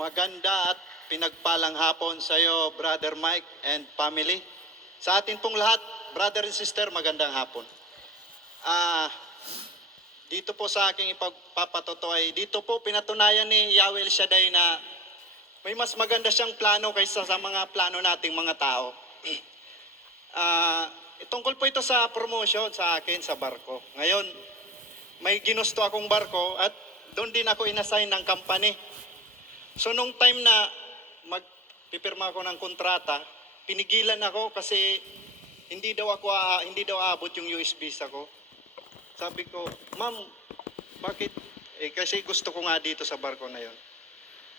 Maganda at pinagpalang hapon sa iyo, Brother Mike and family. Sa atin pong lahat, brother and sister, magandang hapon. Ah, dito po sa aking ipagpapatotoo ay dito po pinatunayan ni Yahweh Shaddai na may mas maganda siyang plano kaysa sa mga plano nating mga tao. Ah, tungkol po ito sa promotion sa akin sa barko. Ngayon, may ginusto akong barko at doon din ako inassign ng company. So nung time na magpipirma ako ng kontrata, pinigilan ako kasi hindi daw ako hindi daw aabot yung US visa ko. Sabi ko, "Ma'am, bakit?" Eh kasi gusto ko nga dito sa barko na 'yon.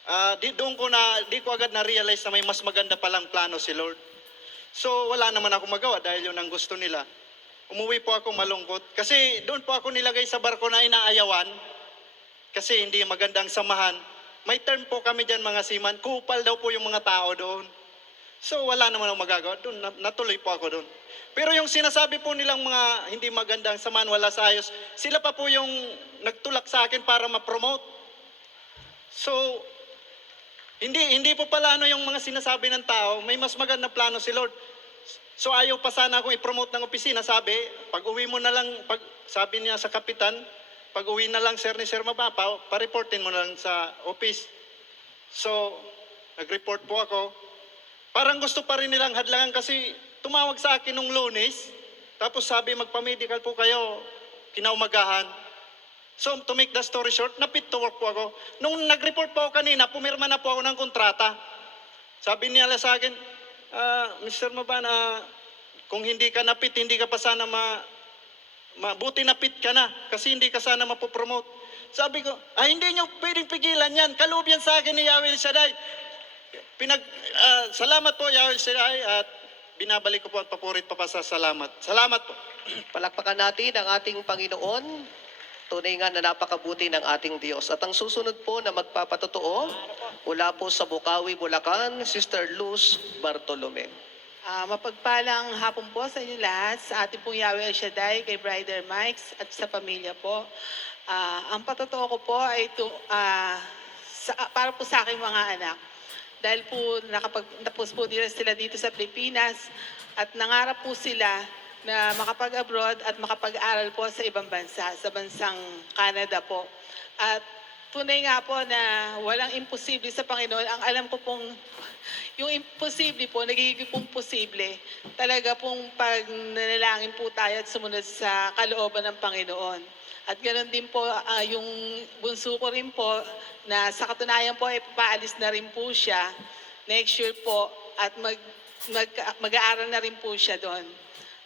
Ah, di doon ko na di ko agad na-realize na may mas maganda palang plano si Lord. So wala naman ako magawa dahil yun ang gusto nila. Umuwi po ako malungkot kasi doon po ako nilagay sa barko na inaayawan kasi hindi magandang samahan. May term po kami dyan mga siman, kupal daw po yung mga tao doon. So wala naman akong magagawa doon, na- natuloy po ako doon. Pero yung sinasabi po nilang mga hindi magandang samahan, wala sa ayos, sila pa po yung nagtulak sa akin para ma-promote. So, hindi hindi po pala ano yung mga sinasabi ng tao, may mas maganda plano si Lord. So ayaw pa sana akong i-promote ng opisina, sabi, pag uwi mo na lang, pag, sabi niya sa kapitan, pag uwi na lang sir ni Sir Mabapaw, pa-reportin mo na lang sa office. So, nag-report po ako. Parang gusto pa rin nilang hadlangan kasi tumawag sa akin nung lunes, tapos sabi magpa-medical po kayo, kinaumagahan. So to make the story short, napit to work po ako. Nung nag-report po ako kanina, pumirma na po ako ng kontrata. Sabi niya sa akin, ah, Mr. Mabana, kung hindi ka napit, hindi ka pa sana ma... Mabuti napit ka na kasi hindi ka sana mapopromote. Sabi ko, ah, hindi niyo pwedeng pigilan yan. Kaloob yan sa akin ni Yahweh Shaddai. Pinag, ah, salamat po Yahweh Shaddai at binabalik ko po at papurit pa pa sa salamat. Salamat po. Palakpakan natin ang ating Panginoon. Tunay nga na napakabuti ng ating Diyos. At ang susunod po na magpapatotoo, mula po sa Bukawi, Bulacan, Sister Luz Bartolome. Ah, mapagpalang hapon po sa inyo lahat, sa ating pong Yahweh El Shaddai, kay Brother Mike at sa pamilya po. Ah, ang patotoo ko po ay ito, ah, sa, para po sa aking mga anak. Dahil po nakapag, tapos po nila sila dito sa Pilipinas at nangarap po sila na makapag-abroad at makapag-aral po sa ibang bansa, sa bansang Canada po. At tunay nga po na walang imposible sa Panginoon. Ang alam ko pong yung imposible po, nagiging pong posible. Talaga pong pag nanalangin po tayo at sumunod sa kalooban ng Panginoon. At ganoon din po ah, yung bunso ko rin po na sa katunayan po ay papaalis na rin po siya next year po at mag, mag, mag-aaral na rin po siya doon.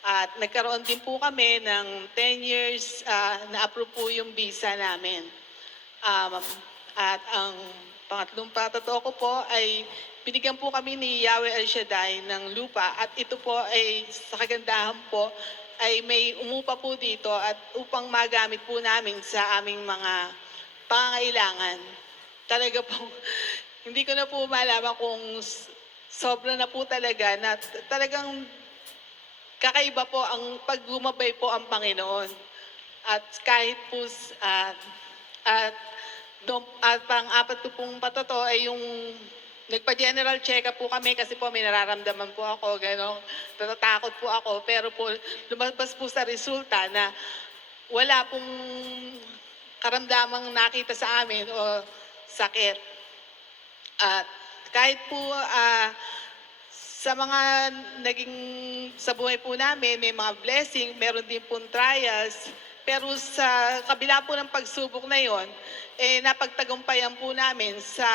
At nagkaroon din po kami ng 10 years ah, na-approve po yung visa namin. Um, at ang pangatlong patotoo ko po ay binigyan po kami ni Yahweh El Shaddai ng lupa at ito po ay sa kagandahan po ay may umupa po dito at upang magamit po namin sa aming mga pangailangan. Talaga po, hindi ko na po malaman kung sobra na po talaga na talagang kakaiba po ang paggumabay po ang Panginoon. At kahit po, s- at, dom, at pang-apat ko pong patoto ay yung nagpa-general check-up po kami kasi po may nararamdaman po ako, gano'n, natatakot po ako. Pero po, lumabas po sa resulta na wala pong karamdamang nakita sa amin o sakit. At kahit po ah, sa mga naging sa buhay po namin, may mga blessing, meron din pong trials. Pero sa kabila po ng pagsubok na yon, eh, napagtagumpayan po namin sa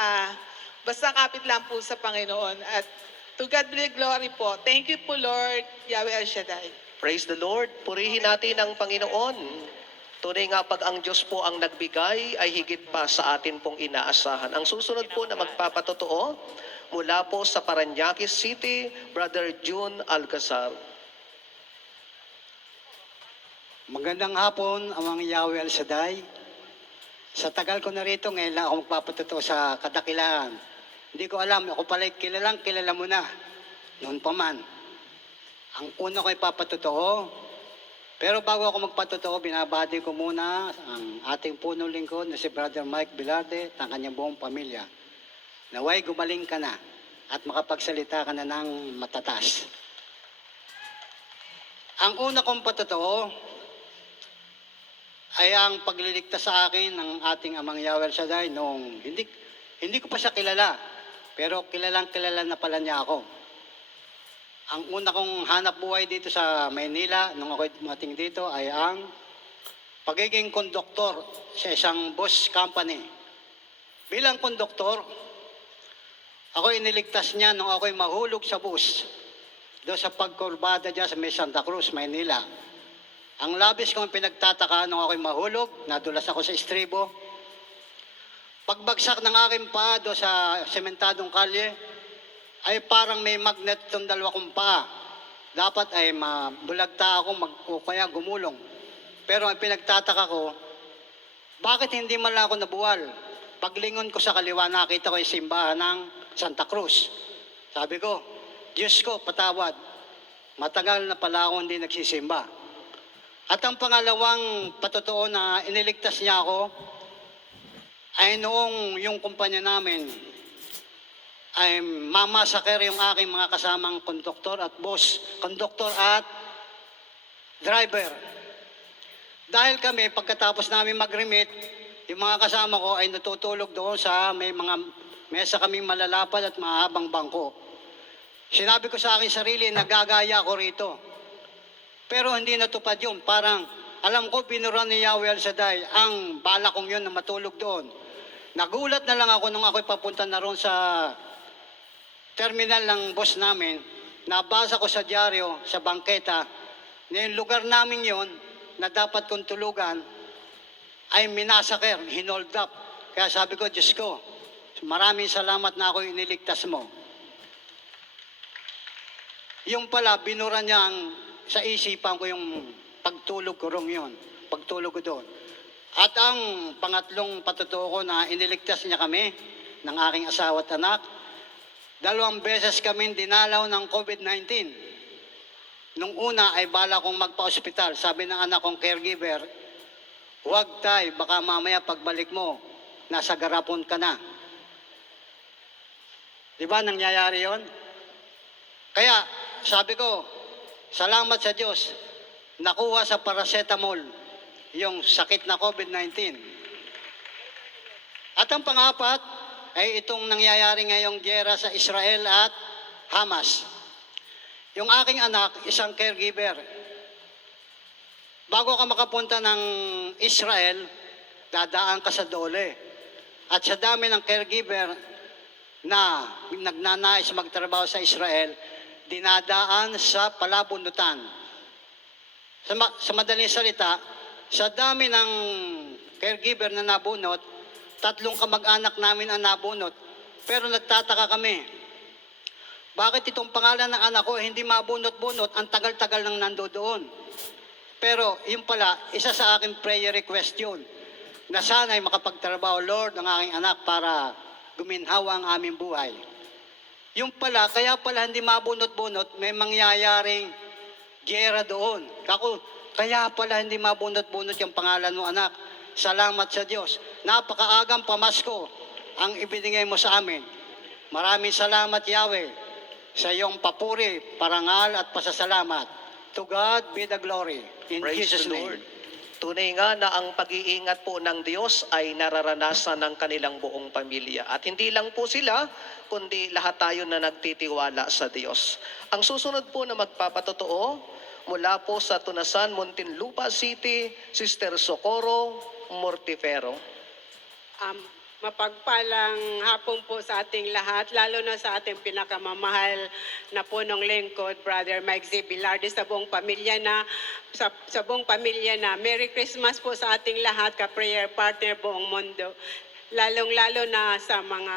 basta kapit lang po sa Panginoon. At to God be the glory po. Thank you po Lord, Yahweh El Shaddai. Praise the Lord. Purihin natin ang Panginoon. Tunay nga pag ang Diyos po ang nagbigay ay higit pa sa atin pong inaasahan. Ang susunod po na magpapatotoo mula po sa Paranaque City, Brother June Alcazar. Magandang hapon, Amang Yahweh El Shaddai. Sa tagal ko na rito, ngayon lang ako magpapatuto sa kadakilaan. Hindi ko alam, ako pala'y kilalang kilala mo na. Noon pa man. Ang una ko ipapatotoo, pero bago ako magpatotoo, binabati ko muna ang ating punong lingkod na si Brother Mike Bilarde at ang kanyang buong pamilya. Naway gumaling ka na at makapagsalita ka na ng matatas. Ang una kong patotoo ay ang pagliligtas sa akin ng ating amang Yahweh Shaddai noong hindi, hindi ko pa siya kilala, pero kilalang kilala na pala niya ako. Ang una kong hanap buhay dito sa Maynila nung ako dumating dito ay ang pagiging konduktor sa isang bus company. Bilang konduktor, ako iniligtas niya nung ako'y mahulog sa bus doon sa pagkurbada dyan sa may Santa Cruz, Maynila. Ang labis kong pinagtataka nung ako'y mahulog, nadulas ako sa istribo. Pagbagsak ng aking paa doon sa sementadong kalye, ay parang may magnet itong dalawa kong paa. Dapat ay mabulagta ako mag, o kaya gumulong. Pero ang pinagtataka ko, bakit hindi man ako nabuwal? Paglingon ko sa kaliwa, nakita ko yung simbahan ng Santa Cruz. Sabi ko, Diyos ko, patawad. Matagal na pala ako hindi nagsisimba. At ang pangalawang patotoo na iniligtas niya ako, ay noong yung kumpanya namin, ay mamasaker yung aking mga kasamang konduktor at boss, konduktor at driver. Dahil kami, pagkatapos namin mag-remit, yung mga kasama ko ay natutulog doon sa may mga mesa kaming malalapad at mahabang bangko. Sinabi ko sa aking sarili, nagagaya ako rito. Pero hindi natupad yun. Parang, alam ko, binuran ni Yahweh Al-Shaddai ang bala kong yun na matulog doon. Nagulat na lang ako nung ako'y papunta na roon sa terminal ng boss namin. Nabasa ko sa dyaryo, sa bangketa, na yung lugar namin yon na dapat kong tulugan ay minasaker, hinold up. Kaya sabi ko, Diyos ko, maraming salamat na ako iniligtas mo. Yung pala, binura niya ang, sa isipan ko yung pagtulog ko rong yun. Pagtulog ko doon. At ang pangatlong patutuo ko na iniligtas niya kami ng aking asawa at anak, dalawang beses kami dinalaw ng COVID-19. Nung una ay bala kong magpa-ospital. Sabi ng anak kong caregiver, huwag tay, baka mamaya pagbalik mo, nasa garapon ka na. Di ba nangyayari yon? Kaya sabi ko, salamat sa Diyos, nakuha sa paracetamol yung sakit na COVID-19. At ang pangapat ay itong nangyayari ngayong gera sa Israel at Hamas. Yung aking anak, isang caregiver. Bago ka makapunta ng Israel, dadaan ka sa dole. At sa dami ng caregiver na nagnanais magtrabaho sa Israel, dinadaan sa palabunutan. Sa, ma- sa madaling salita, sa dami ng caregiver na nabunot, tatlong kamag-anak namin ang nabunot. Pero nagtataka kami, bakit itong pangalan ng anak ko hindi mabunot-bunot, ang tagal-tagal nang nando doon. Pero yung pala, isa sa aking prayer request yun, na sana'y makapagtrabaho, Lord, ng aking anak para guminhawa ang aming buhay. Yung pala, kaya pala hindi mabunot-bunot, may mangyayaring gera doon. Kako, kaya pala hindi mabunot-bunot yung pangalan mo anak. Salamat sa Diyos. Napakaagang pamasko ang ibinigay mo sa amin. Maraming salamat Yahweh sa iyong papuri, parangal at pasasalamat. To God be the glory. In Praise Jesus' the name. Lord. Tunay nga na ang pag-iingat po ng Diyos ay nararanasan ng kanilang buong pamilya. At hindi lang po sila, kundi lahat tayo na nagtitiwala sa Diyos. Ang susunod po na magpapatotoo, mula po sa Tunasan, Muntinlupa City, Sister Socorro Mortifero. Um, mapagpalang hapon po sa ating lahat, lalo na sa ating pinakamamahal na punong lingkod, Brother Mike Z. Bilarde, sa buong pamilya na, sa, sa buong pamilya na. Merry Christmas po sa ating lahat, ka-prayer partner buong mundo. Lalong-lalo na sa mga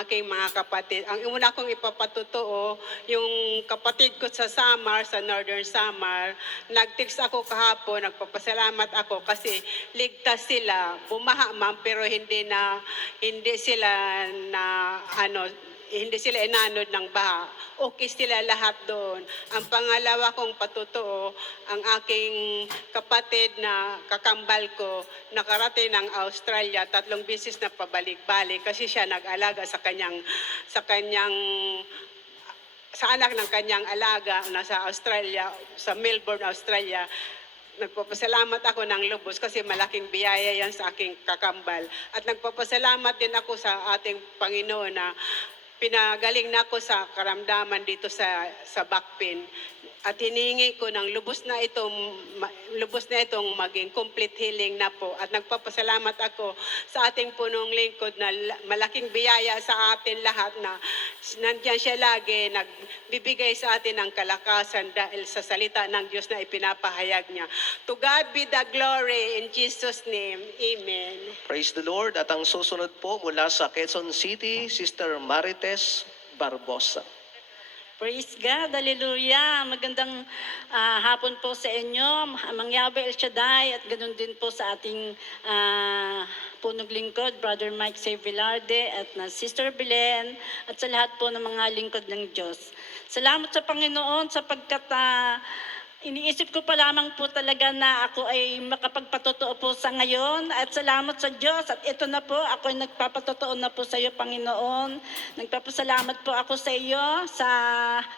aking mga kapatid. Ang una kong ipapatutuo, yung kapatid ko sa Samar, sa Northern Samar, nag-text ako kahapon, nagpapasalamat ako kasi ligtas sila. Bumaha man pero hindi na hindi sila na ano hindi sila inanod ng baha. Okay sila lahat doon. Ang pangalawa kong patutuo, ang aking kapatid na kakambal ko, nakarating ng Australia, tatlong bisis na pabalik-balik kasi siya nag-alaga sa kanyang sa kanyang sa anak ng kanyang alaga nasa Australia, sa Melbourne, Australia. Nagpapasalamat ako ng lubos kasi malaking biyaya yan sa aking kakambal. At nagpapasalamat din ako sa ating Panginoon na pinagaling na ako sa karamdaman dito sa sa back pain. At hinihingi ko ng lubos na itong lubos na itong maging complete healing na po. At nagpapasalamat ako sa ating punong lingkod na la- malaking biyaya sa atin lahat na nandiyan siya lagi nagbibigay sa atin ng kalakasan dahil sa salita ng Diyos na ipinapahayag niya. To God be the glory in Jesus name. Amen. Praise the Lord. At ang susunod po mula sa Quezon City, Sister Marites Barbosa. Praise God, Hallelujah. Magandang ah, hapon po sa inyo, Mangyabe El Shaddai, at ganoon din po sa ating ah, punong lingkod, Brother Mike C. Velarde, at na Sister Belen, at sa lahat po ng mga lingkod ng Diyos. Salamat sa Panginoon sapagkat ah, Iniisip ko pa lamang po talaga na ako ay makapagpatotoo po sa ngayon at salamat sa Diyos at ito na po ako ay nagpapatotoo na po sa iyo Panginoon. Nagpapasalamat po ako sa iyo sa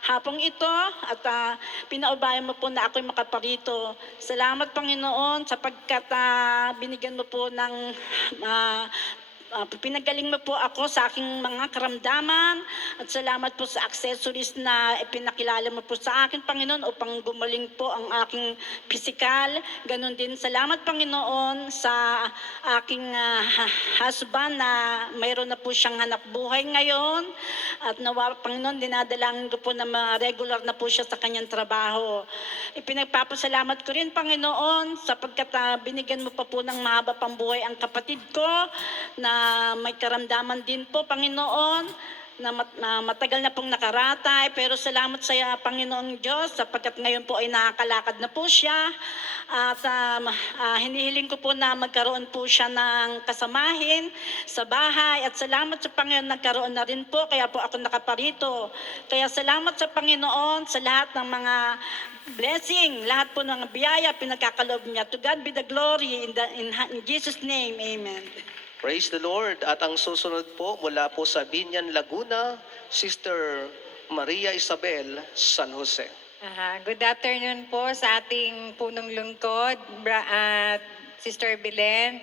hapong ito at uh, pinaubayan mo po na ako ay makaparito. Salamat Panginoon sapagkat ah, binigyan mo po ng ah, Ah, pinagaling mo po ako sa aking mga karamdaman at salamat po sa accessories na ipinakilala mo po sa akin, Panginoon, upang gumaling po ang aking physical. Ganon din, salamat, Panginoon, sa aking ah, husband na mayroon na po siyang hanap buhay ngayon. At nawa, Panginoon, dinadalangin ko po na regular na po siya sa kanyang trabaho. Ipinagpapasalamat ko rin, Panginoon, sapagkat ah, binigyan mo pa po ng mahaba pang buhay ang kapatid ko na may karamdaman din po, Panginoon, na, mat- na matagal na pong nakaratay, pero salamat sa ah, Panginoong Diyos sapagkat ngayon po ay nakakalakad na po siya. At um, ah, hinihiling ko po na magkaroon po siya ng kasamahin sa bahay. At salamat sa Panginoon, nagkaroon na rin po, kaya po ako nakaparito. Kaya salamat sa Panginoon sa lahat ng mga blessing, lahat po ng biyaya pinagkakalob niya. To God be the glory in, the, in, in Jesus' name. Amen. Praise the Lord. At ang susunod po mula po sa Binyan, Laguna, Sister Maria Isabel San Jose. Aha, good afternoon po sa ating punong lungkod, bra- at Sister Belen.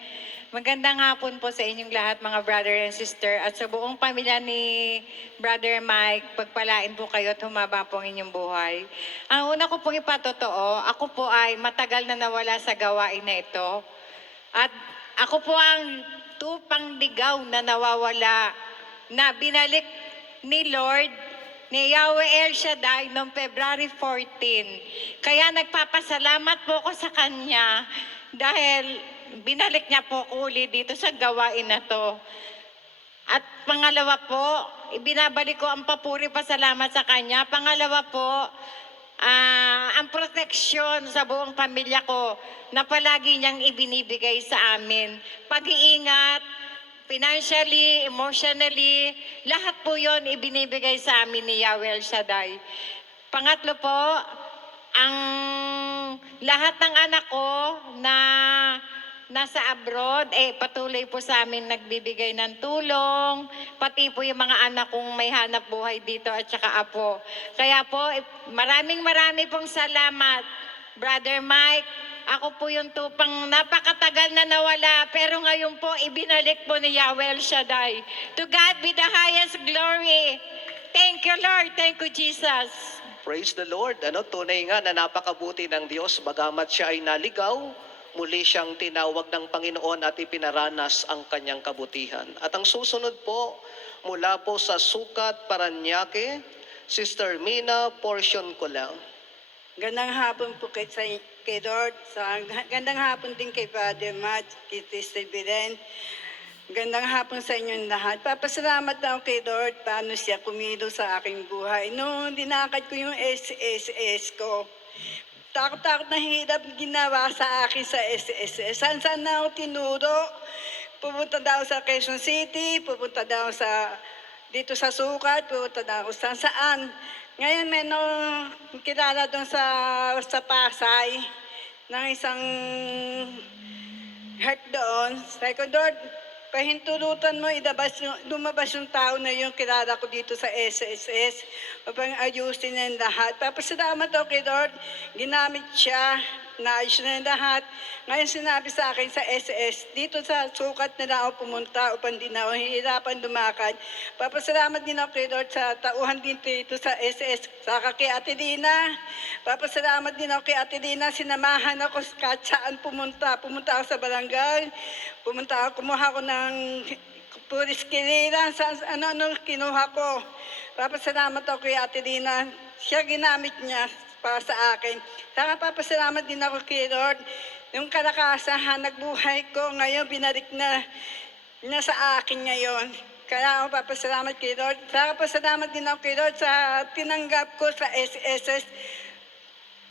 Magandang hapon po sa inyong lahat mga brother and sister at sa buong pamilya ni Brother Mike, pagpalain po kayo at humaba po ang inyong buhay. Ang una ko pong ipatotoo, ako po ay matagal na nawala sa gawain na ito. At ako po ang tupang ligaw na nawawala na binalik ni Lord ni Yahweh El Shaddai noong February 14. Kaya nagpapasalamat po ako sa Kanya dahil binalik niya po uli dito sa gawain na to. At pangalawa po, ibinabalik ko ang papuri pasalamat sa Kanya. Pangalawa po, ah, ang proteksyon sa buong pamilya ko na palagi niyang ibinibigay sa amin. Pag-iingat, financially, emotionally, lahat po yon ibinibigay sa amin ni Yahweh Shaddai. Pangatlo po, ang lahat ng anak ko na nasa abroad, eh patuloy po sa amin nagbibigay ng tulong, pati po yung mga anak kong may hanap buhay dito at saka apo. Kaya po, eh, maraming marami pong salamat, Brother Mike. Ako po yung tupang napakatagal na nawala, pero ngayon po ibinalik po ni Yahweh Shaddai. To God be the highest glory. Thank you, Lord. Thank you, Jesus. Praise the Lord. Ano, tunay nga na napakabuti ng Diyos, bagamat siya ay naligaw, muli siyang tinawag ng Panginoon at ipinaranas ang kanyang kabutihan. At ang susunod po, mula po sa Sukat, Paranaque, Sister Mina, portion ko lang. Gandang hapon po kay, kay Lord. Sa, gandang hapon din kay Father Matt, kay Sister Belen. Gandang hapon sa inyong lahat. Papasalamat na ako kay Lord paano siya kumilos sa aking buhay. Noong dinakad ko yung SSS ko, takot-takot na hirap ginawa sa akin sa SSS. Saan-saan na ako tinuro. Pupunta daw sa Quezon City, pupunta daw sa dito sa sukat, pupunta na ako saan saan. Ngayon may no, kilala doon sa, sa Pasay ng isang heart doon. Ko, Lord, pahintulutan mo, idabas, lumabas yung tao na yung kilala ko dito sa SSS upang ayusin yung lahat. Papasalamat ako kay Lord, ginamit siya, naayos na yung lahat. Ngayon sinabi sa akin sa SS, dito sa sukat na ako pumunta upang di na ako hihirapan lumakad. Papasalamat din ako kay Lord sa tauhan din dito sa SS, saka kay Ate Dina. Papasalamat din ako kay Ate Dina, sinamahan ako kahit saan pumunta. Pumunta ako sa barangay, pumunta ako, kumuha ko ng puris kilira, sa ano, ano kinuha ko. Papasalamat ako kay Ate Dina, siya ginamit niya para sa akin. Saka papasalamat din ako kay Lord. Yung kalakasahan, nagbuhay ko, ngayon binalik na, na sa akin ngayon. Kaya ako papasalamat kay Lord. Saka papasalamat din ako kay Lord sa tinanggap ko sa SSS.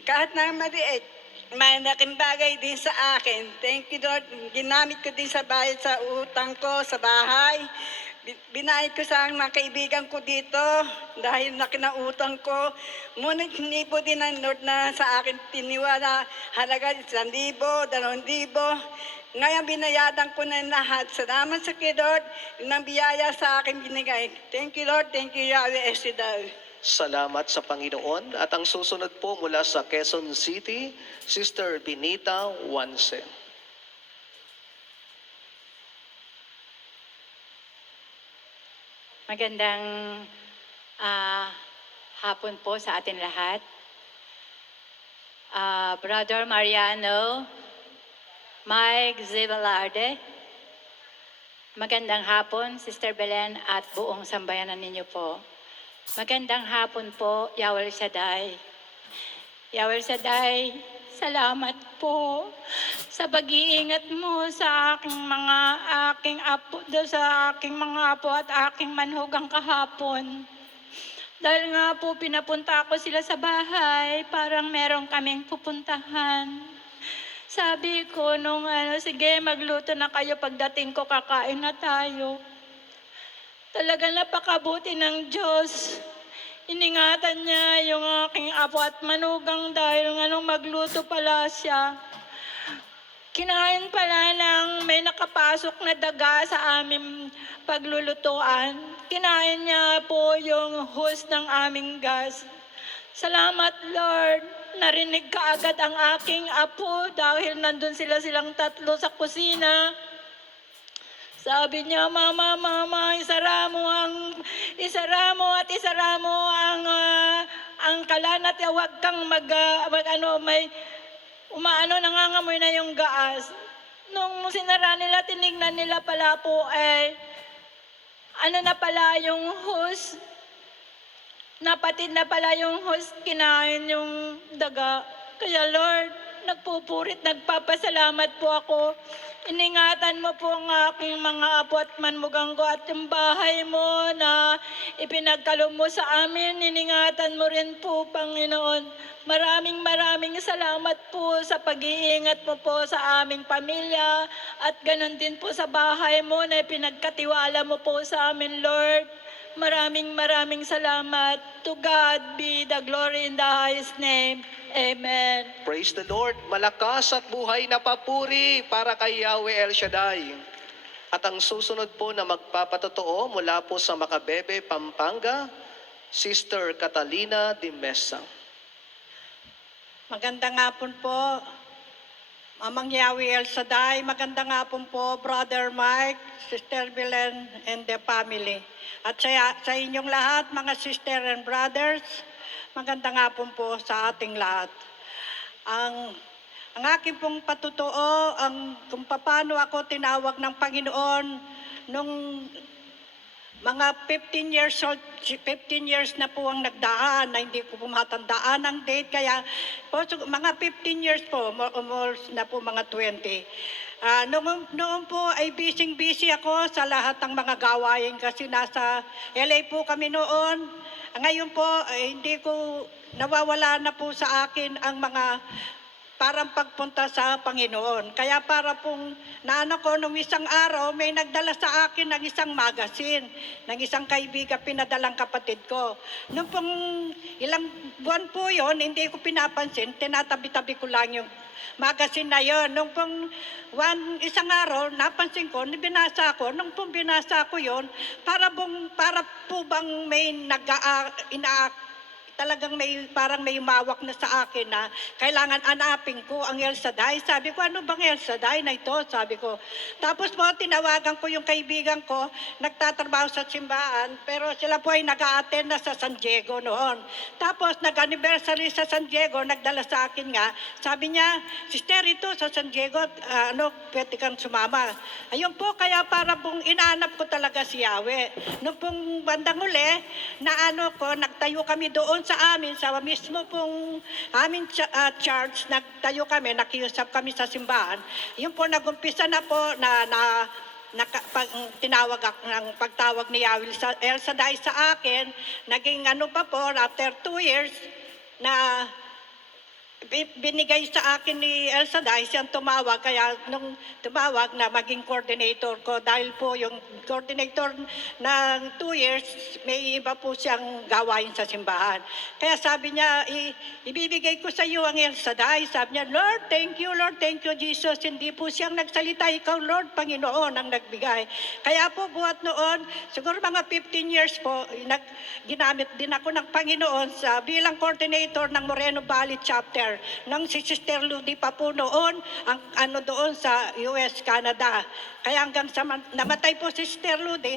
Kahit na maliit, malaking bagay din sa akin. Thank you Lord. Ginamit ko din sa bayad sa utang ko, sa bahay. Bi- Binayad ko sa mga kaibigan ko dito dahil nakinautang ko. Ngunit hindi po din ng Lord na sa akin tiniwala halaga isang libo, dalawang libo. Ngayon binayadan ko na lahat. Salamat sa kay Lord ng biyaya sa akin binigay. Thank you Lord, thank you Yahweh Esidal. Salamat sa Panginoon. At ang susunod po mula sa Quezon City, Sister Benita Wanse. Magandang ah, hapon po sa atin lahat. Ah, Brother Mariano, Mike Zivalarde, magandang hapon, Sister Belen at buong sambayanan ninyo po. Magandang hapon po, Yawel Shaddai. Yawel Shaddai, salamat po sa pag-iingat mo sa aking mga aking apo, do sa aking mga apo at aking manhugang kahapon. Dahil nga po pinapunta ko sila sa bahay, parang meron kaming pupuntahan. Sabi ko nung ano, sige magluto na kayo pagdating ko kakain na tayo. Talaga napakabuti ng Diyos. Iningatan niya yung aking apo at manugang dahil nga nung magluto pala siya. Kinain pala ng may nakapasok na daga sa aming paglulutuan. Kinain niya po yung hose ng aming gas. Salamat Lord, narinig ka agad ang aking apo dahil nandun sila silang tatlo sa kusina. Sabi niya, Mama, Mama, isara mo ang, isara mo at isara mo ang, ah, ang kalan at huwag kang mag, ah, mag ano, may, umaano, nangangamoy na yung gaas. Nung sinara nila, tinignan nila pala po, eh, ano na pala yung hose, napatid na pala yung host, kinain yung daga. Kaya Lord, nagpupurit, nagpapasalamat po ako. Iningatan mo po ang aking mga apo at manmugang at yung bahay mo na ipinagkalo mo sa amin. Iningatan mo rin po, Panginoon. Maraming maraming salamat po sa pag-iingat mo po sa aming pamilya at ganun din po sa bahay mo na pinagkatiwala mo po sa amin, Lord. Maraming maraming salamat. To God be the glory in the highest name. Amen. Praise the Lord. Malakas at buhay na papuri para kay Yahweh El Shaddai. At ang susunod po na magpapatotoo mula po sa Makabebe, Pampanga, Sister Catalina de Mesa. Magandang hapon po. Mamang Yahweh El Shaddai, magandang hapon po, Brother Mike, Sister Belen, and the family. At sa, sa inyong lahat, mga sister and brothers, magandang hapon po sa ating lahat. Ang, ang aking pong patutuo, ang, kung paano ako tinawag ng Panginoon nung mga 15 years old, 15 years na po ang nagdaan na hindi ko po matandaan ang date. Kaya po, mga 15 years po, more na po mga 20. Ah, noong, noon po ay busy-busy ako sa lahat ng mga gawain kasi nasa LA po kami noon. Ngayon po, ay hindi ko nawawala na po sa akin ang mga parang pagpunta sa Panginoon. Kaya para pong naano ko nung isang araw, may nagdala sa akin ng isang magazine, ng isang kaibigan, pinadalang kapatid ko. Nung pong ilang buwan po yon hindi ko pinapansin, tinatabi-tabi ko lang yung magazine na yon. Nung pong one, isang araw, napansin ko, binasa ko, nung pong binasa ko yon, para, bong, para po bang may nag ina talagang may parang may umawak na sa akin na kailangan anapin ko ang El Shaddai. Sabi ko, ano bang El Shaddai na ito? Sabi ko. Tapos po, tinawagan ko yung kaibigan ko, nagtatrabaho sa simbahan, pero sila po ay nag na sa San Diego noon. Tapos, nag-anniversary sa San Diego, nagdala sa akin nga, sabi niya, Sister, ito sa San Diego, ah, ano, pwede kang sumama. Ayun po, kaya para pong inaanap ko talaga si Yahweh. Noong pong bandang uli, na ano ko, nagtayo kami doon sa amin, sa mismo pong amin cha- ah, church, nagtayo kami, nakiusap kami sa simbahan. Yun po, nagumpisa na po na, na naka, pag, tinawag ng pagtawag ni Yahweh sa El Shaddai sa akin, naging ano pa po, after two years, na binigay sa akin ni El Shaddai, siyang tumawag, kaya nung tumawag na maging coordinator ko, dahil po yung coordinator ng two years, may iba po siyang gawain sa simbahan. Kaya sabi niya, "I- ibibigay ko sa iyo ang El Shaddai. Sabi niya, Lord, thank you, Lord, thank you, Jesus. Hindi po siyang nagsalita, ikaw, Lord, Panginoon, ang nagbigay. Kaya po buhat noon, siguro mga 15 years po, nag, ginamit din ako ng Panginoon sa bilang coordinator ng Moreno Valley Chapter ng si Sister Ludi pa po noon, ang ano doon sa US, Canada. Kaya hanggang sa namatay po si Sister Ludi,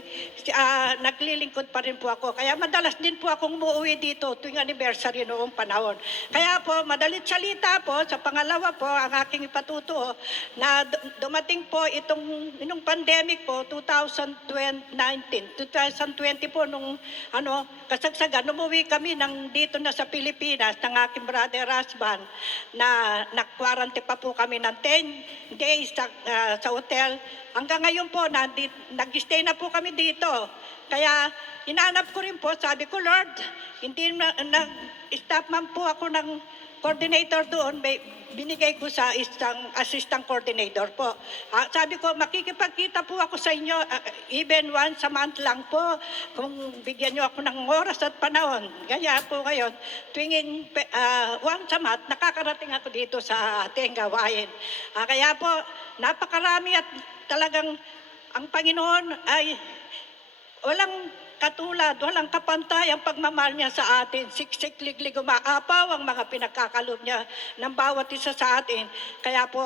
ah, naglilingkod pa rin po ako. Kaya madalas din po akong umuwi dito tuwing anniversary noong panahon. Kaya po, madalit salita po, sa pangalawa po, ang aking ipatutuo, na dumating po itong, itong pandemic po, 2019, 2020 po, nung ano, kasagsagan, umuwi kami ng dito na sa Pilipinas, ng aking brother husband, na nag-quarantine pa po kami ng 10 days sa, ah, sa hotel. Hanggang ngayon po, nag-stay na po kami dito. Kaya, hinanap ko rin po, sabi ko, Lord, hindi na, nag-stop man po ako ng coordinator doon, binigay ko sa isang assistant coordinator po. Ah, sabi ko, makikipagkita po ako sa inyo, ah, even once a month lang po, kung bigyan niyo ako ng oras at panahon. Kaya po ngayon, tuwingin pe- ah, once a month, nakakarating ako dito sa ating gawain. Ah, kaya po, napakarami at talagang ang Panginoon ay walang katulad, walang kapantay ang pagmamahal niya sa atin. Siksik, liglig, ang mga pinagkakalob niya ng bawat isa sa atin. Kaya po,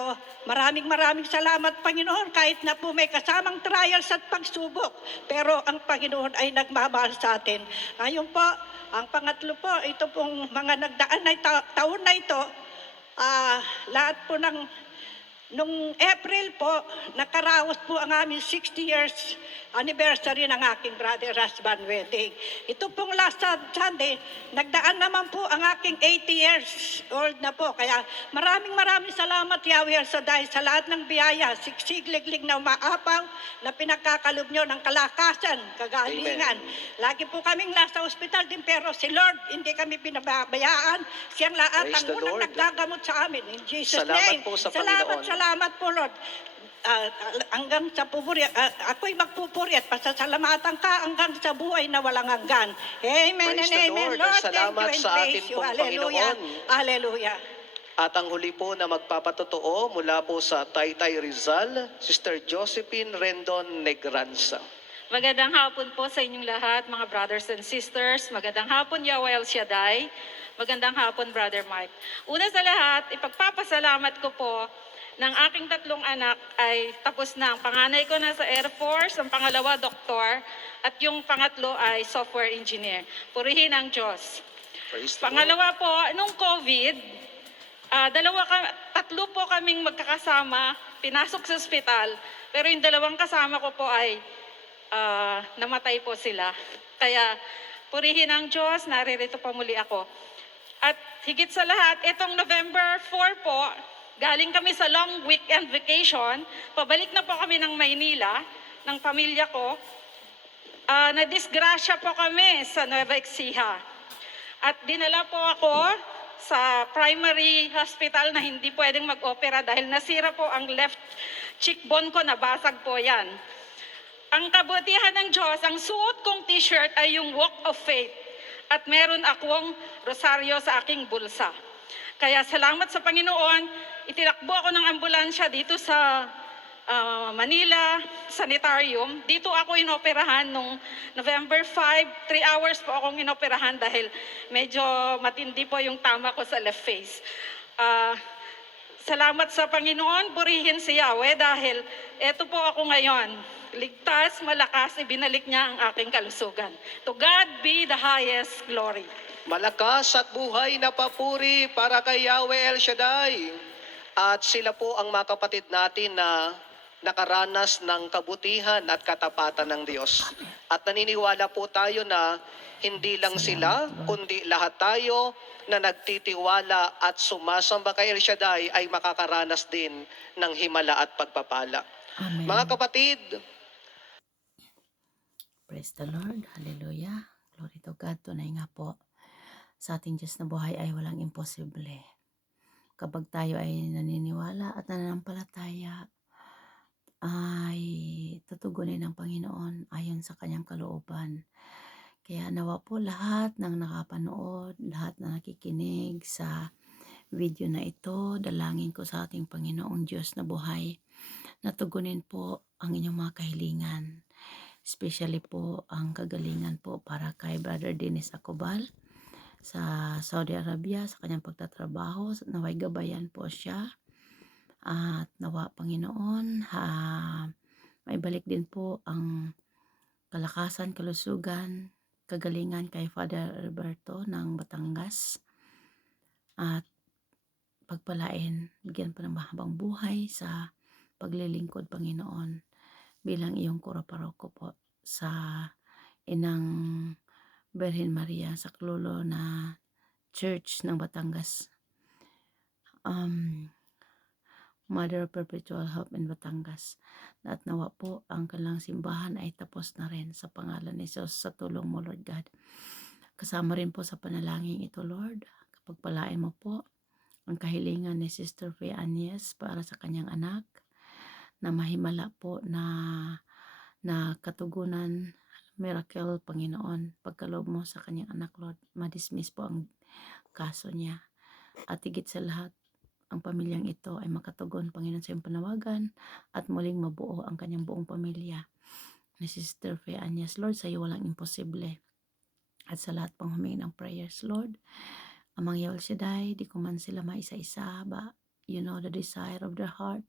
maraming maraming salamat Panginoon kahit na po may kasamang trials at pagsubok. Pero ang Panginoon ay nagmamahal sa atin. Ngayon po, ang pangatlo po, ito pong mga nagdaan na ta- taon na ito, ah, lahat po ng Nung April po, nakaraos po ang aming 60 years anniversary ng aking brother husband wedding. Ito pong last Sunday, nagdaan naman po ang aking 80 years old na po. Kaya maraming maraming salamat Yahweh El Shaddai sa lahat ng biyaya, siksigliglig na umaapaw na pinagkakalob nyo ng kalakasan, kagalingan. Lagi po kaming nasa ospital din pero si Lord, hindi kami pinababayaan. Siyang lahat Praise ang unang Lord. naggagamot sa amin. In Jesus' Salamat name. po sa salamat, Panginoon. salamat po Lord. Ah, hanggang sa pupuri, ah, ako'y magpupuri at pasasalamatan ka hanggang sa buhay na walang hanggan. Amen Praise and the amen. Lord. Lord, Salamat thank you and sa atin you. pong Hallelujah. Panginoon. Hallelujah. At ang huli po na magpapatotoo mula po sa Taytay Rizal, Sister Josephine Rendon Negranza. Magandang hapon po sa inyong lahat, mga brothers and sisters. Magandang hapon, Yahweh El Shaddai. Magandang hapon, Brother Mike. Una sa lahat, ipagpapasalamat ko po ng aking tatlong anak ay tapos na. Ang panganay ko na sa Air Force, ang pangalawa, doktor, at yung pangatlo ay software engineer. Purihin ang Diyos. Praise. Pangalawa po, nung COVID, ah, dalawa ka, tatlo po kaming magkakasama, pinasok sa ospital, pero yung dalawang kasama ko po ay ah, namatay po sila. Kaya purihin ang Diyos, naririto pa muli ako. At higit sa lahat, itong November 4 po, galing kami sa long weekend vacation, pabalik na po kami ng Maynila, ng pamilya ko. Ah, nadisgrasya po kami sa Nueva Ecija. At dinala po ako sa primary hospital na hindi pwedeng mag-opera dahil nasira po ang left cheekbone ko, nabasag po yan. Ang kabutihan ng Diyos, ang suot kong t-shirt ay yung Walk of Faith at meron akong rosaryo sa aking bulsa. Kaya salamat sa Panginoon, itinakbo ako ng ambulansya dito sa ah, Manila Sanitarium. Dito ako inoperahan nung November 5. Three hours po akong inoperahan dahil medyo matindi po yung tama ko sa left face. Ah, salamat sa Panginoon, purihin si Yahweh dahil eto po ako ngayon. Ligtas, malakas, ibinalik niya ang aking kalusugan. To God be the highest glory. Malakas at buhay na papuri para kay Yahweh El Shaddai. At sila po ang mga kapatid natin na nakaranas ng kabutihan at katapatan ng Diyos. At naniniwala po tayo na hindi lang sila, kundi lahat tayo na nagtitiwala at sumasamba kay El Shaddai ay makakaranas din ng himala at pagpapala. Amen. Mga kapatid, Praise the Lord. Hallelujah. Glory to God. Tunay nga po. Sa ating Diyos na buhay ay walang imposible. Kapag tayo ay naniniwala at nananampalataya, ay tutugunin ng Panginoon ayon sa kanyang kalooban. Kaya nawa po lahat ng nakapanood, lahat na nakikinig sa video na ito, dalangin ko sa ating Panginoong Diyos na buhay, natugunin po ang inyong mga kahilingan especially po ang kagalingan po para kay Brother Dennis Acobal sa Saudi Arabia sa kanyang pagtatrabaho. Naway gabayan po siya. At nawa Panginoon, ha, may balik din po ang kalakasan, kalusugan, kagalingan kay Father Alberto ng Batangas. At pagpalain, bigyan po ng mahabang buhay sa paglilingkod Panginoon bilang iyong kura paroko po sa inang Berhen Maria sa Klulo na Church ng Batangas. Um, Mother of Perpetual Help in Batangas. At nawa po ang kanilang simbahan ay tapos na rin sa pangalan ni Jesus sa tulong mo Lord God. Kasama rin po sa panalangin ito Lord. Kapag palain mo po ang kahilingan ni Sister Faye Agnes para sa kanyang anak na mahimala po na na katugunan miracle Panginoon pagkaloob mo sa kanyang anak Lord. Madismiss po ang kaso niya. At higit sa lahat ang pamilyang ito ay makatugon Panginoon sa iyong panawagan at muling mabuo ang kanyang buong pamilya ni Sister Faye Agnes Lord sa iyo walang imposible at sa lahat pang humingi ng prayers Lord. Amang Yahweh Shaddai, di ko man sila maisa-isa ba you know the desire of their heart.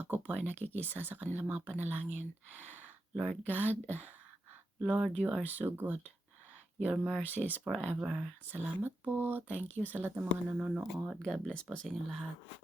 Ako po ay nakikisa sa kanilang mga panalangin. Lord God, Lord, you are so good. Your mercy is forever. Salamat po. Thank you sa lahat ng mga nanonood. God bless po sa inyong lahat.